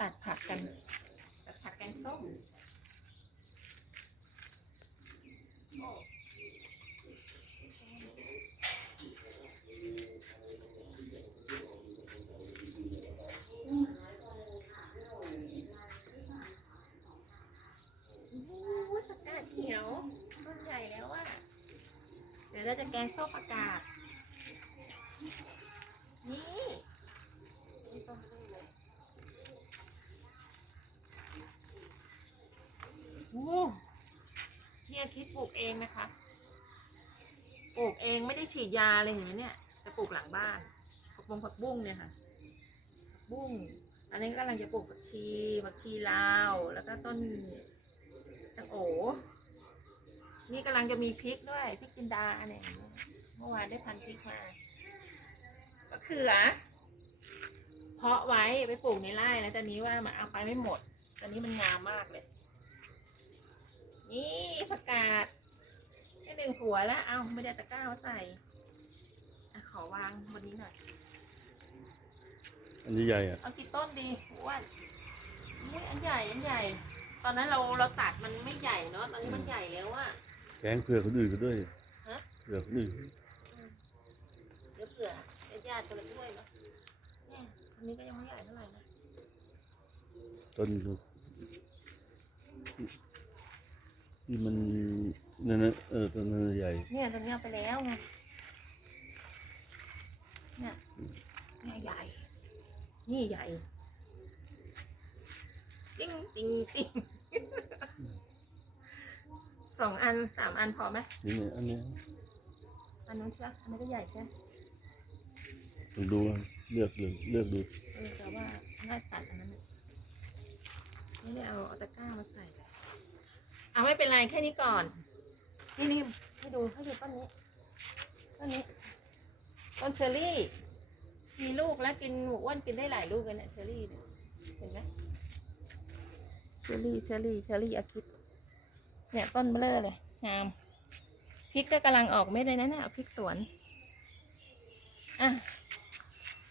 ตัดผักกัน ตัดผักแกงส้มเขียวต้นใหญ่แล้วว่ะ เดี๋ยวเราจะแกงส้มอากาศ อ้เนี่ยคิดปลูกเองนะคะ ปลูกเองไม่ได้ฉีดยาเลยเห็นไหมเนี่ยจะปลูกหลังบ้านผักบงผักบุ้งเนี่ยค่ะบุ้ง อันนี้กำลังจะปลูกผักชีผักชีลาว แล้วก็ต้นตังโอ นี่กำลังจะมีพริกด้วยพริกจินดาเนี่ยเห็นไหมเมื่อวานได้พันพริกมาก็เขือเพาะไว้ไปปลูกในไร่แล้วตอนนี้ว่ามาเอาไปไม่หมด ตอนนี้มันงามมากเลย นี่ผักกาดแค่ห นึ่งหัวแล้ว เอาไม่ได้ตะกร้ามาใส่อะขอวางบนนี้หน่อย อันนี้ใหญ่อะ เอากี่ต้นดีอ้วนอุ้ยอันใหญ่ อันใหญ่ ตอนนั้นเราเราตัดมันไม่ใหญ่เนาะ ตอนนี้มันใหญ่แล้วอะ แกงเผื่อคนอื่นก็ด้วยฮะ เผื่อคนอื่นเดี๋ยวเผื่อญาติๆกันด้วยเนาะเนี่ยอันนี้ก็ยังไม่ใหญ่เท่าไหร่นะ ต้นลูกที่มัน นั่นนะเออต้นนั้นใหญ่เนี่ยตอนนี้เอาไปแล้วไงเนี่ยเนี่ยใหญ่ นี่ใหญ่ติ้งติ้งติ้งสองอันสามอันพอไหมนี่เนี่ยอันเนี้ยอันนู้นใช่ไหมอันนี้นก็ใหญ่ใช่ไหมลองดูว่าเลือกเลยเลือกดูเออแต่ว่าน่าตัดอันนั้นน่ะไม่ได้เอาเอาตะกร้ามาใส่ เอาไม่เป็นไรแค่นี้ก่อน นี่นี่ให้ดูให้ดูต้นนี้ต้นนี้ต้นเชอร์รี่ มีลูกแล้วกินหมูอ้วนกินได้หลายลูกเลยเนี่ยเชอร์รี่เนี่ยเห็นไหมเชอร์รี่เชอร์รี่เชอร์รี่อาทิตย์เนี่ยต้นเบลอเลยงามพริกก็กำลังออกเม็ดเลยนะเนี่ยเอาพริกสวนอะ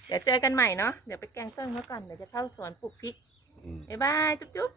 เดี๋ยวเจอกันใหม่เนาะเดี๋ยวไปแกงต้นเขาก่อนเดี๋ยวจะเข้าสวนปลูกพริกอืมบ๊ายบายจุ๊บจุ๊บ